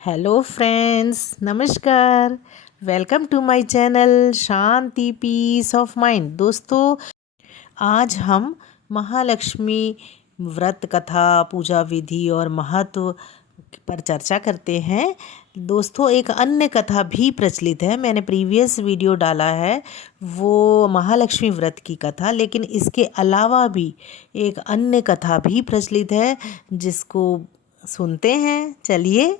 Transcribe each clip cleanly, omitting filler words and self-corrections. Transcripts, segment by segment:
Hello friends, नमस्कार। Welcome to my channel Shanti peace of mind. दोस्तों, आज हम महालक्ष्मी व्रत कथा, पूजा विधि और महत्व पर चर्चा करते हैं। दोस्तों, एक अन्य कथा भी प्रचलित है। मैंने प्रीवियस वीडियो डाला है वो महालक्ष्मी व्रत की कथा, लेकिन इसके अलावा भी एक अन्य कथा भी प्रचलित है जिसको सुनते हैं। चलिए।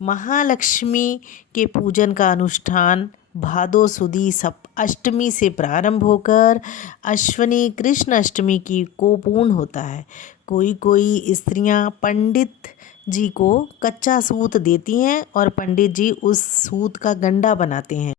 महालक्ष्मी के पूजन का अनुष्ठान भादो सुदी अष्टमी से प्रारंभ होकर अश्विनी कृष्ण अष्टमी की को पूर्ण होता है। कोई कोई स्त्रियां पंडित जी को कच्चा सूत देती हैं और पंडित जी उस सूत का गंडा बनाते हैं।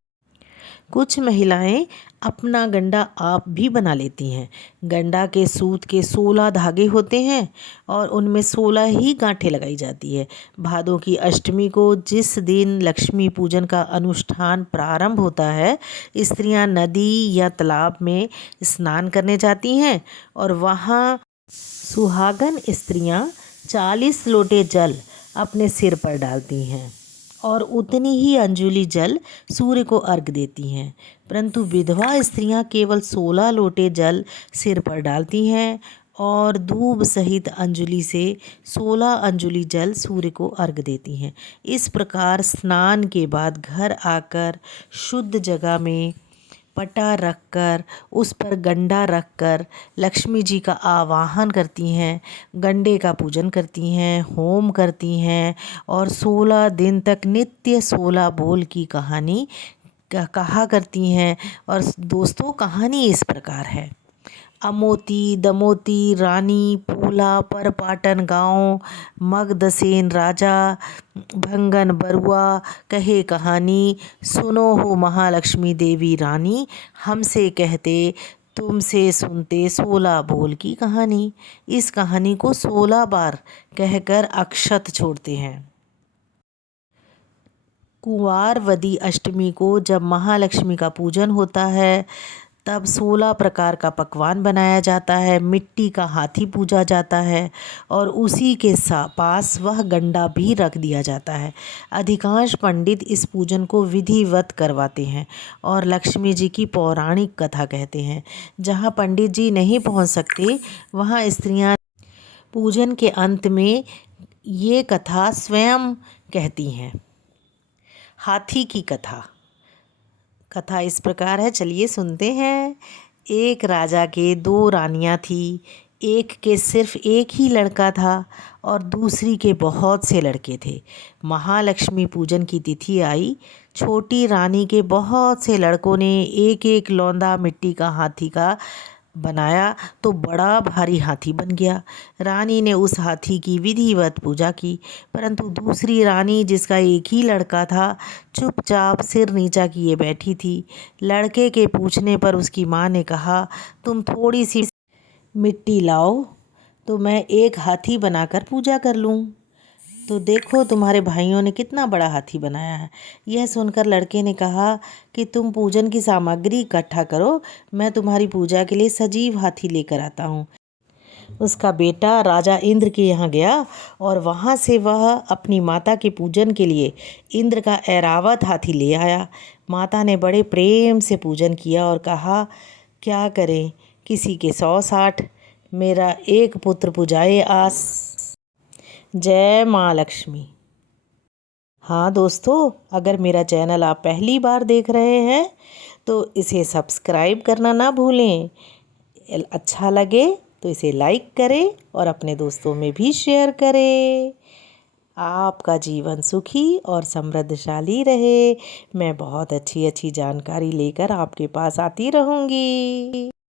कुछ महिलाएं अपना गंडा आप भी बना लेती हैं। गंडा के सूत के 16 धागे होते हैं और उनमें 16 ही गांठें लगाई जाती है। भादों की अष्टमी को, जिस दिन लक्ष्मी पूजन का अनुष्ठान प्रारंभ होता है, स्त्रियां नदी या तालाब में स्नान करने जाती हैं और वहाँ सुहागन स्त्रियां 40 लोटे जल अपने सिर पर डालती हैं और उतनी ही अंजुलि जल सूर्य को अर्घ देती हैं। परंतु विधवा स्त्रियां केवल 16 लोटे जल सिर पर डालती हैं और दूब सहित अंजुलि से 16 अंजुलि जल सूर्य को अर्घ देती हैं। इस प्रकार स्नान के बाद घर आकर शुद्ध जगह में पटा रखकर उस पर गंडा रखकर लक्ष्मी जी का आवाहन करती हैं, गंडे का पूजन करती हैं, होम करती हैं और 16 दिन तक नित्य 16 बोल की कहानी कहा करती हैं। और दोस्तों, कहानी इस प्रकार है। अमोती दमोती रानी पूला पर पाटन गाँव मगधसेन राजा भंगन बरुआ कहे कहानी, सुनो हो महालक्ष्मी देवी रानी, हमसे कहते तुमसे सुनते 16 बोल की कहानी। इस कहानी को 16 बार कहकर अक्षत छोड़ते हैं। कुंवारवदी अष्टमी को जब महालक्ष्मी का पूजन होता है तब 16 प्रकार का पकवान बनाया जाता है। मिट्टी का हाथी पूजा जाता है और उसी के पास वह गंडा भी रख दिया जाता है। अधिकांश पंडित इस पूजन को विधिवत करवाते हैं और लक्ष्मी जी की पौराणिक कथा कहते हैं। जहाँ पंडित जी नहीं पहुँच सकते, वहाँ स्त्रियाँ पूजन के अंत में ये कथा स्वयं कहती हैं। हाथी की कथा इस प्रकार है, चलिए सुनते हैं। एक राजा के 2 रानियां थी। एक के सिर्फ एक ही लड़का था और दूसरी के बहुत से लड़के थे। महालक्ष्मी पूजन की तिथि आई। छोटी रानी के बहुत से लड़कों ने एक एक लौंदा मिट्टी का हाथी का बनाया तो बड़ा भारी हाथी बन गया। रानी ने उस हाथी की विधिवत पूजा की, परंतु दूसरी रानी, जिसका एक ही लड़का था, चुपचाप सिर नीचा किए बैठी थी। लड़के के पूछने पर उसकी माँ ने कहा, तुम थोड़ी सी मिट्टी लाओ तो मैं एक हाथी बनाकर पूजा कर लूँ। तो देखो, तुम्हारे भाइयों ने कितना बड़ा हाथी बनाया है। यह सुनकर लड़के ने कहा कि तुम पूजन की सामग्री इकट्ठा करो, मैं तुम्हारी पूजा के लिए सजीव हाथी लेकर आता हूँ। उसका बेटा राजा इंद्र के यहाँ गया और वहाँ से वह अपनी माता के पूजन के लिए इंद्र का ऐरावत हाथी ले आया। माता ने बड़े प्रेम से पूजन किया और कहा, क्या करें, किसी के 100-60, मेरा एक पुत्र पुजाए आस। जय माँ लक्ष्मी। हाँ दोस्तों, अगर मेरा चैनल आप पहली बार देख रहे हैं तो इसे सब्सक्राइब करना ना भूलें। अच्छा लगे तो इसे लाइक करें और अपने दोस्तों में भी शेयर करें। आपका जीवन सुखी और समृद्धशाली रहे। मैं बहुत अच्छी अच्छी जानकारी लेकर आपके पास आती रहूँगी।